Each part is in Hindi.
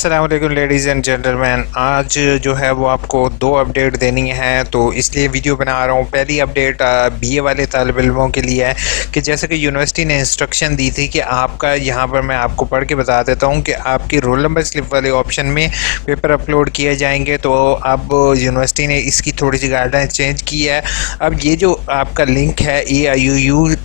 अस्सलाम वालेकुम लेडीज़ एंड जेंटलमैन। आज जो है वो आपको दो अपडेट देनी है, तो इसलिए वीडियो बना रहा हूँ। पहली अपडेट बीए वाले तालिब इल्मों के लिए है कि जैसे कि यूनिवर्सिटी ने इंस्ट्रक्शन दी थी कि आपका यहाँ पर मैं आपको पढ़ के बता देता हूँ कि आपकी रोल नंबर स्लिप वाले ऑप्शन में पेपर अपलोड किए जाएंगे। तो अब यूनिवर्सिटी ने इसकी थोड़ी सी गाइडलाइन चेंज की है। अब ये जो आपका लिंक है AIUU/STE.ASP,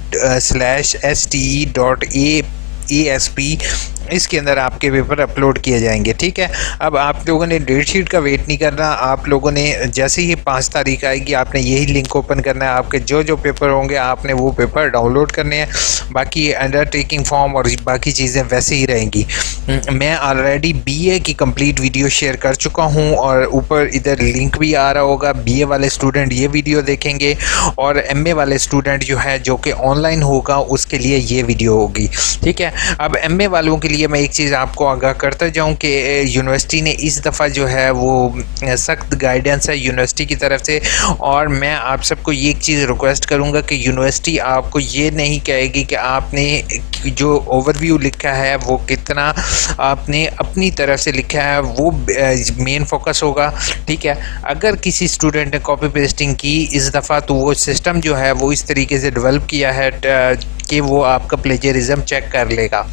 इसके अंदर आपके पेपर अपलोड किए जाएंगे। ठीक है, अब आप लोगों ने डेट शीट का वेट नहीं करना। आप लोगों ने जैसे ही 5 तारीख आएगी आपने यही लिंक ओपन करना है। आपके जो जो पेपर होंगे आपने वो पेपर डाउनलोड करने हैं। बाकी अंडरटेकिंग फॉर्म और बाकी चीज़ें वैसे ही रहेंगी। मैं ऑलरेडी बीए की कंप्लीट वीडियो शेयर कर चुका हूँ और ऊपर इधर लिंक भी आ रहा होगा। बीए वाले स्टूडेंट ये वीडियो देखेंगे और एमए वाले स्टूडेंट जो है जो कि ऑनलाइन होगा उसके लिए ये वीडियो होगी। ठीक है, अब एमए वालों के लिए मैं एक चीज़ आपको आगाह करता जाऊं कि यूनिवर्सिटी ने इस दफ़ा जो है वो सख्त गाइडेंस है यूनिवर्सिटी की तरफ से। और मैं आप सबको ये एक चीज़ रिक्वेस्ट करूंगा कि यूनिवर्सिटी आपको ये नहीं कहेगी कि आपने जो ओवरव्यू लिखा है वो कितना आपने अपनी तरफ से लिखा है, वो मेन फोकस होगा। ठीक है, अगर किसी स्टूडेंट ने कॉपी पेस्टिंग की इस दफ़ा तो वो सिस्टम जो है वो इस तरीके से डेवलप किया है कि वो आपका प्लेजरिज्म चेक कर लेगा।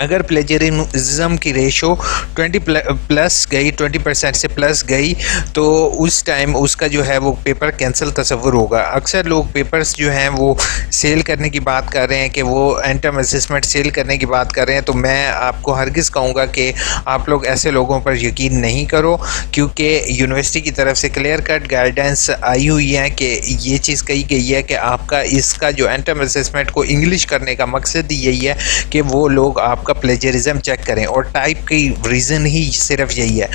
अगर प्लेजरिज्म की रेशो 20% से प्लस गई तो उस टाइम उसका जो है वो पेपर कैंसिल तस्वुर होगा। अक्सर लोग पेपर्स जो हैं वो सेल करने की बात कर रहे हैं कि वो एंटम असेसमेंट सेल करने की बात कर रहे हैं। तो मैं आपको हरगिज़ कहूँगा कि आप लोग ऐसे लोगों पर यकीन नहीं करो, क्योंकि यूनिवर्सिटी की तरफ से क्लियर कट गाइडेंस आई हुई है कि ये चीज़ कही गई है कि आपका इसका जो एंटम असेसमेंट को इंग्लिश करने का मकसद ही यही है कि वो लोग आपका प्लेजरिज्म चेक करें, और टाइप की रीज़न ही सिर्फ यही है।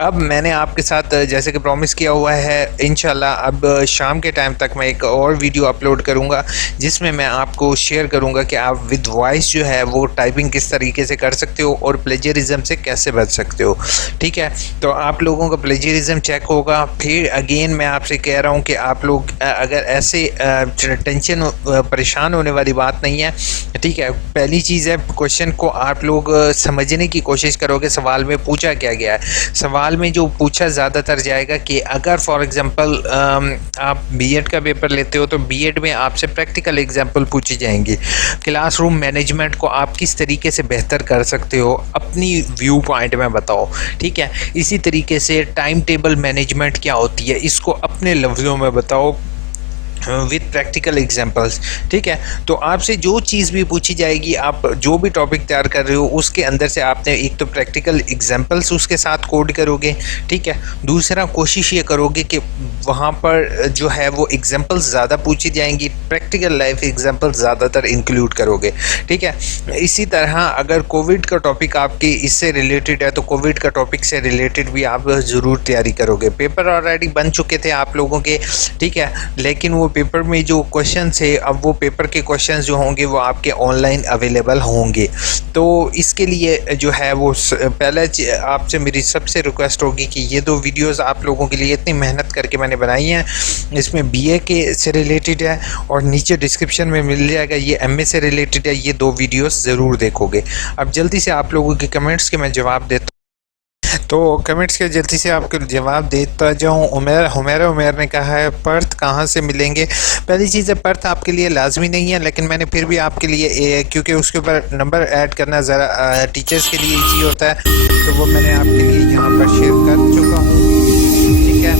अब मैंने आपके साथ जैसे कि प्रॉमिस किया हुआ है, इंशाल्लाह अब शाम के टाइम तक मैं एक और वीडियो अपलोड करूंगा जिसमें मैं आपको शेयर करूंगा कि आप विद वॉइस जो है वो टाइपिंग किस तरीके से कर सकते हो और प्लेजरिज्म से कैसे बच सकते हो। ठीक है, तो आप लोगों का प्लेजरिज्म चेक होगा। फिर अगेन मैं आपसे कह रहा हूँ कि आप लोग अगर ऐसे टेंशन परेशान होने वाली बात नहीं है। ठीक है, पहली चीज़ है क्वेश्चन को आप लोग समझने की कोशिश करोगे सवाल में पूछा क्या गया है। सवाल में जो पूछा ज़्यादातर जाएगा कि अगर फॉर एग्जांपल आप बीएड का पेपर लेते हो तो बीएड में आपसे प्रैक्टिकल एग्जांपल पूछी जाएंगी। क्लासरूम मैनेजमेंट को आप किस तरीके से बेहतर कर सकते हो, अपनी व्यू पॉइंट में बताओ। ठीक है, इसी तरीके से टाइम टेबल मैनेजमेंट क्या होती है इसको अपने लफ्ज़ों में बताओ विद प्रैक्टिकल एग्जांपल्स। ठीक है, तो आपसे जो चीज़ भी पूछी जाएगी, आप जो भी टॉपिक तैयार कर रहे हो उसके अंदर से आपने एक तो प्रैक्टिकल एग्जांपल्स उसके साथ कोड करोगे। ठीक है, दूसरा कोशिश ये करोगे कि वहाँ पर जो है वो एग्जांपल्स ज़्यादा पूछी जाएंगी, प्रैक्टिकल लाइफ एग्जांपल्स ज़्यादातर इंक्लूड करोगे। ठीक है, इसी तरह अगर कोविड का टॉपिक आपके इससे रिलेटेड है तो कोविड का टॉपिक से रिलेटेड भी आप ज़रूर तैयारी करोगे। पेपर ऑलरेडी बन चुके थे आप लोगों के। ठीक है, लेकिन वो पेपर में जो क्वेश्चन थे, अब वो पेपर के क्वेश्चंस जो होंगे वो आपके ऑनलाइन अवेलेबल होंगे। तो इसके लिए जो है वो पहले आपसे मेरी सबसे रिक्वेस्ट होगी कि ये दो वीडियोस आप लोगों के लिए इतनी मेहनत करके मैंने बनाई हैं, इसमें बीए के से रिलेटेड है और नीचे डिस्क्रिप्शन में मिल जाएगा ये एमए से रिलेटेड है। ये दो वीडियोस ज़रूर देखोगे। अब जल्दी से आप लोगों के कमेंट्स के मैं जवाब देता हूँ, तो कमेंट्स के जल्दी से आपको जवाब देता जाऊँ। उमेर ने कहा है पर्थ कहाँ से मिलेंगे। पहली चीज़ है पर्थ आपके लिए लाजमी नहीं है, लेकिन मैंने फिर भी आपके लिए क्योंकि उसके ऊपर नंबर ऐड करना ज़रा टीचर्स के लिए ईजी होता है, तो वो मैंने आपके लिए यहाँ पर शेयर कर चुका हूँ। ठीक है,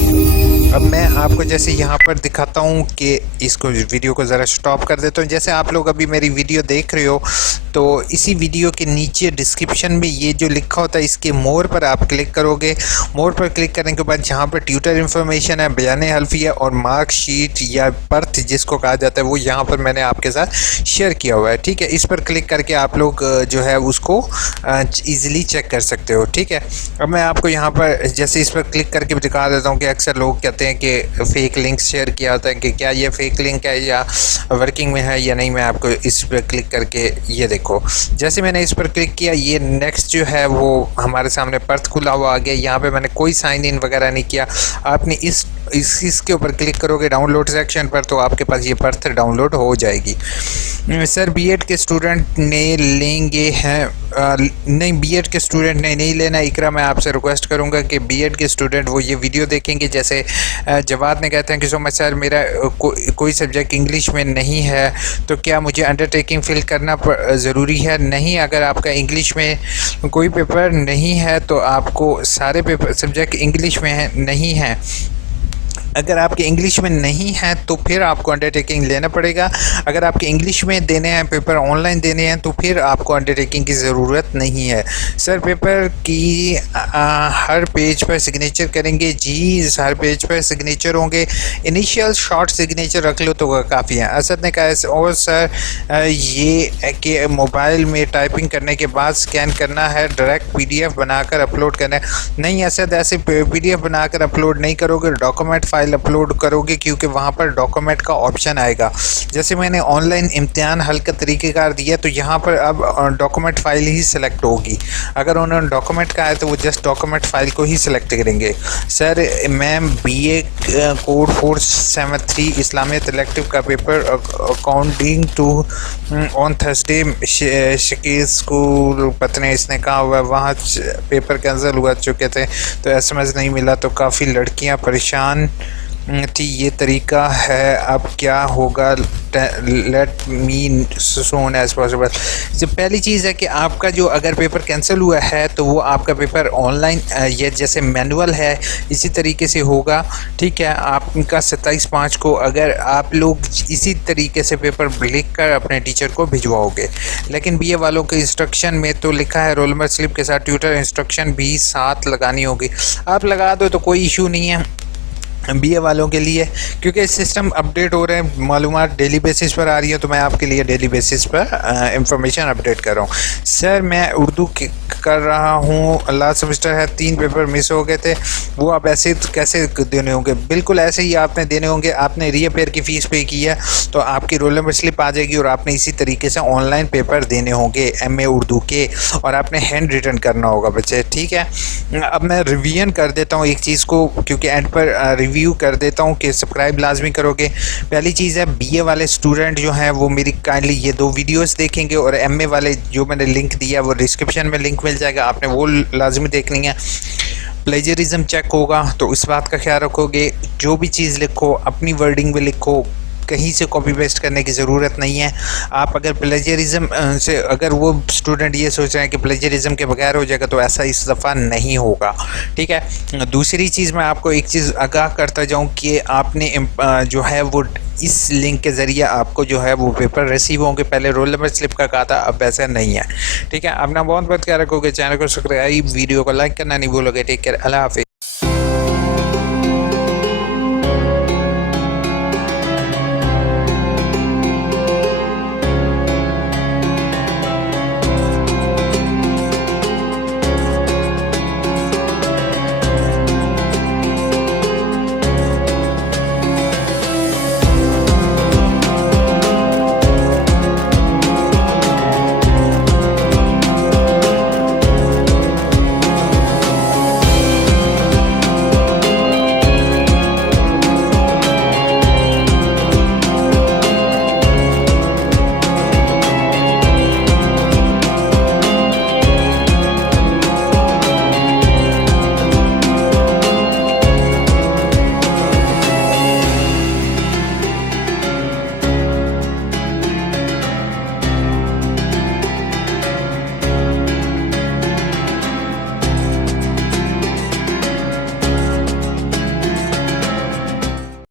अब मैं आपको जैसे यहाँ पर दिखाता हूँ कि इसको वीडियो को ज़रा स्टॉप कर देता हूँ। जैसे आप लोग अभी मेरी वीडियो देख रहे हो तो इसी वीडियो के नीचे डिस्क्रिप्शन में ये जो लिखा होता है इसके मोर पर आप क्लिक करोगे। मोर पर क्लिक करने के बाद जहाँ पर ट्यूटर इन्फॉर्मेशन है, बयान हल्फिया और मार्कशीट या पर्थ जिसको कहा जाता है वो यहाँ पर मैंने आपके साथ शेयर किया हुआ है। ठीक है, इस पर क्लिक करके आप लोग जो है उसको ईज़िली चेक कर सकते हो। ठीक है, अब मैं आपको यहाँ पर जैसे इस पर क्लिक करके दिखा देता हूँ कि अक्सर लोग कहते हैं कि फ़ेक लिंक शेयर किया होता है कि क्या ये फ़ेक लिंक है या वर्किंग में है या नहीं। मैं आपको इस पर क्लिक करके ये देखो, जैसे मैंने इस पर क्लिक किया ये नेक्स्ट जो है वो हमारे सामने पर्थ खुला हुआ आ गया। यहाँ पे मैंने कोई साइन इन वगैरह नहीं किया। आपने इसके ऊपर क्लिक करोगे डाउनलोड सेक्शन पर तो आपके पास ये पर्थ डाउनलोड हो जाएगी। सर बीएड के स्टूडेंट ने लेंगे हैं नहीं, बीएड के स्टूडेंट ने नहीं लेना। इकरा, मैं आपसे रिक्वेस्ट करूंगा कि बीएड के स्टूडेंट वो ये वीडियो देखेंगे। जैसे जवाद ने कहते हैं कि सो मच सर, मेरा कोई सब्जेक्ट इंग्लिश में नहीं है, तो क्या मुझे अंडरटेकिंग फिल करना ज़रूरी है? नहीं, अगर आपका इंग्लिश में कोई पेपर नहीं है तो आपको सारे पेपर सब्जेक्ट इंग्लिश में नहीं है। अगर आपके इंग्लिश में नहीं है तो फिर आपको अंडरटेकिंग लेना पड़ेगा। अगर आपके इंग्लिश में देने हैं पेपर, ऑनलाइन देने हैं, तो फिर आपको अंडरटेकिंग की ज़रूरत नहीं है। सर पेपर की हर पेज पर सिग्नेचर करेंगे? जी, हर पेज पर सिग्नेचर होंगे। इनिशियल शॉर्ट सिग्नेचर रख लो तो काफ़ी है। असद ने कहा और सर ये कि मोबाइल में टाइपिंग करने के बाद स्कैन करना है, डायरेक्ट पीडीएफ बनाकर अपलोड करना है? नहीं असद, ऐसे पीडीएफ बनाकर अपलोड नहीं करोगे, डॉक्यूमेंट फाइल अपलोड करोगे, क्योंकि वहाँ पर डॉक्यूमेंट का ऑप्शन आएगा। जैसे मैंने ऑनलाइन इम्तिहान हल का तरीक़ेकार दिया तो यहाँ पर अब डॉक्यूमेंट फ़ाइल ही सिलेक्ट होगी। अगर उन्होंने डॉक्यूमेंट कहा है तो वो जस्ट डॉक्यूमेंट फ़ाइल को ही सिलेक्ट करेंगे। Sir ma'am BA code 473 Islamiyat elective का paper accounting two on Thursday Shakeel school पतने इसने कहा हुआ, वहाँ पेपर कैंसिल हुआ चुके थे तो एसएमएस नहीं मिला तो काफ़ी लड़कियाँ परेशान थी। ये तरीका है, अब क्या होगा? Let me soon as possible. जो पहली चीज़ है कि आपका जो अगर पेपर कैंसिल हुआ है तो वो आपका पेपर ऑनलाइन ये जैसे मैनुअल है इसी तरीके से होगा। ठीक है, आपका 27/5 को अगर आप लोग इसी तरीके से पेपर लिख कर अपने टीचर को भिजवाओगे। लेकिन बीए वालों के इंस्ट्रक्शन में तो लिखा है रोल नंबर स्लिप के साथ ट्यूटर इंस्ट्रक्शन भी साथ लगानी होगी। आप लगा दो तो कोई इशू नहीं है बीए वालों के लिए, क्योंकि सिस्टम अपडेट हो रहे हैं, मालूमात डेली बेसिस पर आ रही है, तो मैं आपके लिए डेली बेसिस पर इंफॉर्मेशन अपडेट कर रहा हूँ। सर मैं उर्दू कर रहा हूँ, लास्ट सेमेस्टर है, 3 पेपर मिस हो गए थे, वो आप ऐसे कैसे देने होंगे? बिल्कुल ऐसे ही आपने देने होंगे। आपने रीअपेयर की फ़ीस पे की है तो आपकी रोल नंबर स्लिप आ जाएगी और आपने इसी तरीके से ऑनलाइन पेपर देने होंगे एमए उर्दू के, और आपने हैंड रिटन करना होगा बच्चे। ठीक है, अब मैं रिवीजन कर देता हूँ एक चीज़ को, क्योंकि एंड पर रिव्यू कर देता हूँ कि सब्सक्राइब लाजमी करोगे। पहली चीज़ है बीए वाले स्टूडेंट जो हैं वो मेरी काइंडली ये 2 वीडियोस देखेंगे, और एमए वाले जो मैंने लिंक दिया वो डिस्क्रिप्शन में लिंक मिल जाएगा, आपने वो लाजमी देखनी है। प्लेजरिज्म चेक होगा तो इस बात का ख्याल रखोगे, जो भी चीज़ लिखो अपनी वर्डिंग में लिखो, कहीं से कॉपी पेस्ट करने की ज़रूरत नहीं है। आप अगर प्लेजरिज्म से अगर वो स्टूडेंट ये सोच रहे हैं कि प्लेजरिज्म के बगैर हो जाएगा तो ऐसा इस दफ़ा नहीं होगा। ठीक है, दूसरी चीज़ मैं आपको एक चीज़ आगाह करता जाऊं कि आपने जो है वो इस लिंक के ज़रिए आपको जो है वो पेपर रिसीव होंगे। पहले रोल नंबर स्लिप का कहा था, अब ऐसा नहीं है। ठीक है, अपना बहुत ख्याल रखोगे, चैनल को सब्सक्राइब, वीडियो को लाइक करना नहीं भूलोगे। टेक केयर, अल्लाह हाफिज़।